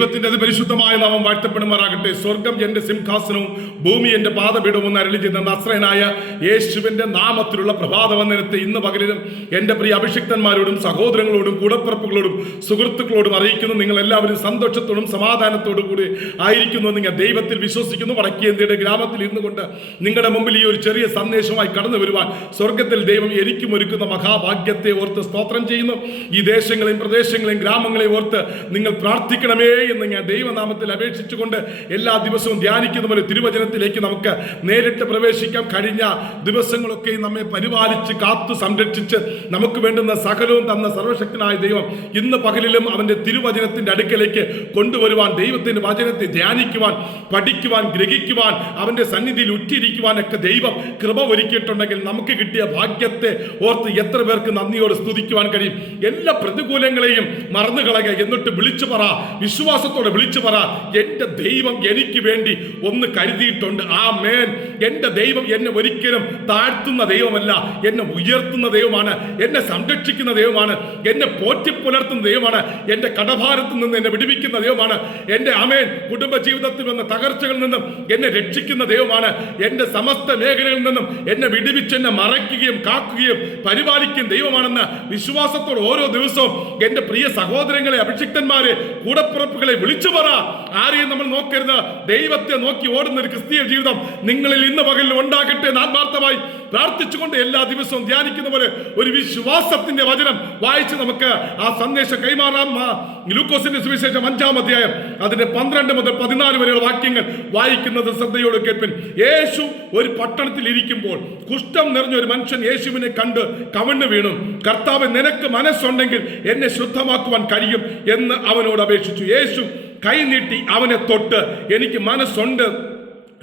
ദൈവത്തിന്റെ പരിശുദ്ധമായ നാമം വാഴ്ത്തപ്പെടുമാറാകട്ടെ. സ്വർഗം എന്റെ സിംഹാസനവും ഭൂമി എന്റെ പാതപീഠവും അരളി ചെയ്യുന്ന നസ്രനായ യേശുവിന്റെ നാമത്തിലുള്ള പ്രഭാതവന്ദനത്തെ ഇന്ന് പകലിലും എന്റെ പ്രിയ അഭിഷിക്തന്മാരോടും സഹോദരങ്ങളോടും കൂടപ്പിറപ്പുകളോടും സുഹൃത്തുക്കളോടും അറിയിക്കുന്നു. നിങ്ങൾ എല്ലാവരും സന്തോഷത്തോടും സമാധാനത്തോടും കൂടി ആയിരിക്കുന്നു നിങ്ങൾ ദൈവത്തിൽ വിശ്വസിക്കുന്നു. വടക്കേന്ത്യയുടെ ഗ്രാമത്തിൽ ഇരുന്നു കൊണ്ട് നിങ്ങളുടെ മുമ്പിൽ ഈ ഒരു ചെറിയ സന്ദേശമായി കടന്നു വരുവാൻ സ്വർഗത്തിൽ ദൈവം എനിക്കും ഒരുക്കുന്ന മഹാഭാഗ്യത്തെ ഓർത്ത് സ്തോത്രം ചെയ്യുന്നു. ഈ ദേശങ്ങളെയും പ്രദേശങ്ങളെയും ഗ്രാമങ്ങളെയും ഓർത്ത് നിങ്ങൾ പ്രാർത്ഥിക്കണമേ എന്ന് ഞാൻ ദൈവനാമത്തിൽ അപേക്ഷിച്ചുകൊണ്ട് എല്ലാ ദിവസവും ധ്യാനിക്കുന്ന പോലെ തിരുവചനത്തിലേക്ക് നമുക്ക് നേരിട്ട് പ്രവേശിക്കാം. കഴിഞ്ഞ ദിവസങ്ങളൊക്കെ നമ്മെ പരിപാലിച്ച് കാത്തു സംരക്ഷിച്ച് നമുക്ക് വേണ്ടുന്ന സകലവും തന്ന സർവശക്തനായ ദൈവം ഇന്ന് പകലിലും അവന്റെ തിരുവചനത്തിന്റെ അടുക്കലേക്ക് കൊണ്ടുവരുവാൻ ദൈവത്തിന്റെ വചനത്തെ ധ്യാനിക്കുവാൻ പഠിക്കുവാൻ ഗ്രഹിക്കുവാൻ അവന്റെ സന്നിധിയിൽ ഉറ്റിരിക്കുവാനൊക്കെ ദൈവം കൃപ ഒരുക്കിയിട്ടുണ്ടെങ്കിൽ നമുക്ക് കിട്ടിയ ഭാഗ്യത്തെ ഓർത്ത് എത്ര പേർക്ക് നന്ദിയോട് സ്തുതിക്കുവാൻ കഴിയും. എല്ലാ പ്രതികൂലങ്ങളെയും മറന്നു കളയുക എന്നിട്ട് വിളിച്ചു പറ. വിശ്വാസത്തോടെ വിളിച്ചു പറ എന്റെ ദൈവം എനിക്ക് വേണ്ടി ഒന്ന് കരുതിയിട്ടുണ്ട്. ആ മേൻ എന്റെ ദൈവം എന്നെ ഒരിക്കലും താഴ്ത്തുന്ന ദൈവമല്ല. എന്നെ ഉയർത്തുന്ന ദൈവമാണ്. എന്നെ സംരക്ഷിക്കുന്ന ദൈവമാണ്. എന്നെ പോറ്റി പുലർത്തുന്ന ദൈവമാണ്. എന്റെ കടഭാരത്തിൽ നിന്ന് എന്നെ വിടുവിക്കുന്ന ദൈവമാണ്. എന്റെ അമേൻ കുടുംബ ജീവിതത്തിൽ വന്ന തകർച്ചകളിൽ നിന്നും എന്നെ രക്ഷിക്കുന്ന ദൈവമാണ്. എന്റെ സമസ്ത മേഖലകളിൽ നിന്നും എന്നെ വിടുവിച്ച് എന്നെ മറയ്ക്കുകയും കാക്കുകയും പരിപാലിക്കുകയും ദൈവമാണെന്ന് വിശ്വാസത്തോടെ ഓരോ ദിവസവും എന്റെ പ്രിയ സഹോദരങ്ങളെ അഭിഷിക്തന്മാരെ കൂടപ്പിറപ്പുകളെ വിളിച്ചു പറ. ആരെയും നമ്മൾ നോക്കരുത്. ദൈവത്തെ നോക്കി ഓടുന്ന ഒരു ക്രിസ്തീയ ജീവിതം നിങ്ങളിൽ ഇന്ന് പകലിൽ ഉണ്ടാകട്ടെ ആത്മാർത്ഥമായി പ്രാർത്ഥിച്ചുകൊണ്ട് എല്ലാ ദിവസവും ധ്യാനിക്കുന്ന പോലെ ഒരു വിശ്വാസത്തിന്റെ വചനം വായിച്ച് നമുക്ക് ആ സന്ദേശം കൈമാറാം. ഗ്ലൂക്കോസിന്റെ ലൂക്കോസിന്റെ സുവിശേഷം അഞ്ചാം അധ്യായം അതിന്റെ പന്ത്രണ്ട് മുതൽ പതിനാല് വരെയുള്ള വാക്യങ്ങൾ വായിക്കുന്നത് ശ്രദ്ധയോട് കേൾപ്പിൻ. യേശു ഒരു പട്ടണത്തിൽ ഇരിക്കുമ്പോൾ കുഷ്ഠം നിറഞ്ഞ ഒരു മനുഷ്യൻ യേശുവിനെ കണ്ട് കവണ്ണു വീണു. കർത്താവ് നിനക്ക് മനസ്സുണ്ടെങ്കിൽ എന്നെ ശുദ്ധമാക്കുവാൻ കഴിയും എന്ന് അവനോട് അപേക്ഷിച്ചു. യേശു കൈനീട്ടി അവനെ തൊട്ട് എനിക്ക് മനസ്സുണ്ട്.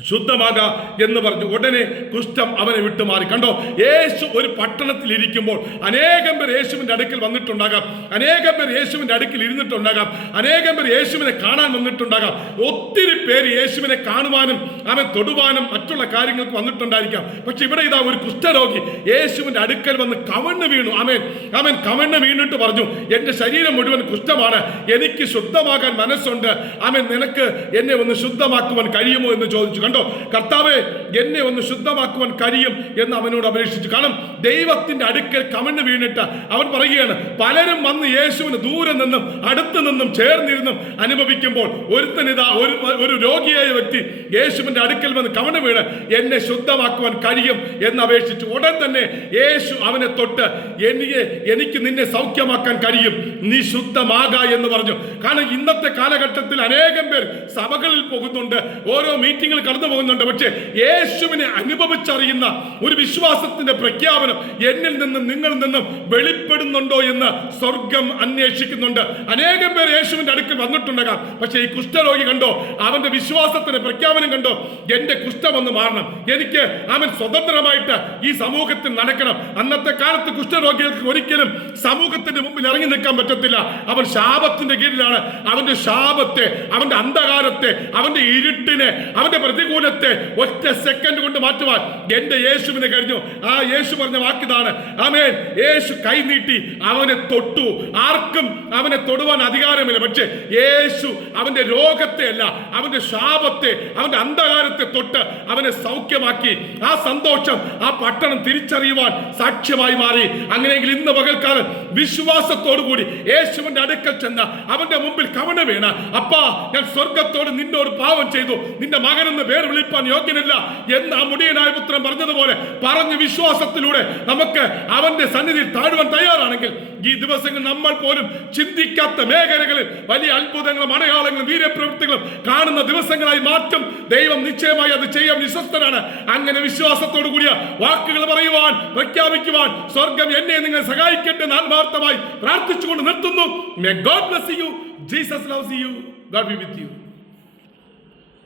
ശുദ്ധമാക എന്ന് പറഞ്ഞു. ഉടനെ കുഷ്ഠം അവനെ വിട്ടുമാറി. കണ്ടോ? യേശു ഒരു പട്ടണത്തിൽ ഇരിക്കുമ്പോൾ അനേകം പേർ യേശുവിന്റെ അടുക്കൽ വന്നിട്ടുണ്ടാകാം. അനേകം പേർ യേശുവിന്റെ അടുക്കിൽ ഇരുന്നിട്ടുണ്ടാകാം. അനേകം പേർ യേശുവിനെ കാണാൻ വന്നിട്ടുണ്ടാകാം. ഒത്തിരി പേര് യേശുവിനെ കാണുവാനും അവനെ തൊടുവാനും മറ്റുള്ള കാര്യങ്ങൾക്ക് വന്നിട്ടുണ്ടായിരിക്കാം. പക്ഷെ ഇവിടെ ഇതാ ഒരു കുഷ്ഠരോഗി യേശുവിന്റെ അടുക്കൽ വന്ന് കവണ്ണ് വീണു. അവൻ അവൻ കവണ്ണ് വീണിട്ട് പറഞ്ഞു എന്റെ ശരീരം മുഴുവൻ കുഷ്ഠമാണ്. എനിക്ക് ശുദ്ധമാകാൻ മനസ്സുണ്ട്. അവൻ നിനക്ക് എന്നെ ഒന്ന് ശുദ്ധമാക്കുവാൻ കഴിയുമോ? എന്ന് ചോദിച്ചു. കണ്ടോ? കർത്താവെ എന്നെ ഒന്ന് ശുദ്ധമാക്കുവാൻ കഴിയും എന്ന് അവനോട് അപേക്ഷിച്ചു. കാരണം ദൈവത്തിന്റെ അടുക്കൽ കമണ് വീണിട്ട് അവൻ പറയുകയാണ് പലരും വന്ന് യേശുവിന് ദൂരെ നിന്നും അടുത്തു നിന്നും ചേർന്നിരുന്നും അനുഭവിക്കുമ്പോൾ ഒരുത്തനിതാ ഒരു ഒരു രോഗിയായ വ്യക്തി യേശുവിന്റെ അടുക്കൽ വന്ന് കമണ് വീണ് എന്നെ ശുദ്ധമാക്കുവാൻ കഴിയും എന്ന് അപേക്ഷിച്ചു. ഉടൻ തന്നെ യേശു അവനെ തൊട്ട് എനിക്ക് എനിക്ക് നിന്നെ സൗഖ്യമാക്കാൻ കഴിയും നീ ശുദ്ധമാക എന്ന് പറഞ്ഞു. കാരണം ഇന്നത്തെ കാലഘട്ടത്തിൽ അനേകം പേർ സഭകളിൽ പോകുന്നുണ്ട് ഓരോ മീറ്റിങ്ങിൽ കടന്നു പോകുന്നുണ്ട്. പക്ഷേ യേശുവിനെ അനുഭവിച്ചറിയുന്ന ഒരു വിശ്വാസത്തിന്റെ പ്രഖ്യാപനം എന്നിൽ നിന്നും നിങ്ങളിൽ നിന്നും വെളിപ്പെടുന്നുണ്ടോ എന്ന് സ്വർഗം അന്വേഷിക്കുന്നുണ്ട്. അനേകം പേർ യേശുവിന്റെ അടുക്കൽ വന്നിട്ടുണ്ടാകാം. പക്ഷേ ഈ കുഷ്ഠരോഗി കണ്ടോ? അവന്റെ വിശ്വാസത്തിന്റെ പ്രഖ്യാപനം കണ്ടോ? എന്റെ കുഷ്ഠം ഒന്ന് മാറണം. എനിക്ക് അവൻ സ്വതന്ത്രമായിട്ട് ഈ സമൂഹത്തിൽ നടക്കണം. അന്നത്തെ കാലത്ത് കുഷ്ഠരോഗികൾക്ക് ഒരിക്കലും സമൂഹത്തിന്റെ മുമ്പിൽ ഇറങ്ങി നിൽക്കാൻ പറ്റത്തില്ല. അവൻ ശാപത്തിന്റെ കീഴിലാണ്. അവന്റെ ശാപത്തെ അവന്റെ അന്ധകാരത്തെ അവന്റെ ഇരുട്ടിനെ അവന്റെ പ്രതികൂലത്തെ ഒറ്റ സെക്കൻഡ് കൊണ്ട് മാറ്റുവാൻ എന്റെ യേശുവിനെ കഴിഞ്ഞു. ആ യേശു പറഞ്ഞ വാക്കിതാണ്. ആമേൻ. യേശു കൈനീട്ടി അവനെ തൊട്ടു. ആർക്കും അവനെ തൊടുവാൻ അധികാരമില്ല. പക്ഷേ യേശു അവന്റെ രോഗത്തെ അല്ല അവന്റെ ശാപത്തെ അവന്റെ അന്ധകാരത്തെ തൊട്ട് അവനെ സൗഖ്യമാക്കി. ആ സന്തോഷം ആ പട്ടണം തിരിച്ചറിയുവാൻ സാക്ഷ്യമായി മാറി. അങ്ങനെയെങ്കിൽ ഇന്ന് പകൽക്കാലം വിശ്വാസത്തോടു കൂടി യേശുവിന്റെ അടുക്കൽ ചെന്ന് അവന്റെ മുമ്പിൽ കവണ വീണ അപ്പാ ഞാൻ സ്വർഗത്തോട് നിന്നോട് പാവം ചെയ്തു. നിന്റെ മകനെന്ന് പേര് വിളിപ്പാൻ യോഗ്യനില്ല എന്ന് ആ മുടിയനായ പുത്രൻ പറഞ്ഞതുപോലെ പറഞ്ഞ വിശ്വാസത്തിലൂടെ നമുക്ക് അവന്റെ സന്നിധിയിൽ താഴുവാൻ തയ്യാറാണെങ്കിൽ ഈ ദിവസങ്ങൾ നമ്മൾ പോലും ചിന്തിക്കാത്ത മേഖലകളിൽ വലിയ അത്ഭുതങ്ങളും അടയാളങ്ങളും വീര്യപ്രവൃത്തികളും കാണുന്ന ദിവസങ്ങളായി മാറ്റും. ദൈവം നിശ്ചയമായി അത് ചെയ്യാൻ വിശ്വസ്തനാണ്. അങ്ങനെ വിശ്വാസത്തോടു കൂടിയ വാക്കുകൾ പറയുവാൻ പ്രഖ്യാപിക്കുവാൻ സ്വർഗം എന്നെ നിങ്ങൾ സഹായിക്കട്ടെ എന്ന് ആത്മാർത്ഥമായി പ്രാർത്ഥിച്ചുകൊണ്ട് നിർത്തുന്നു. May God bless you Jesus loves you God be with you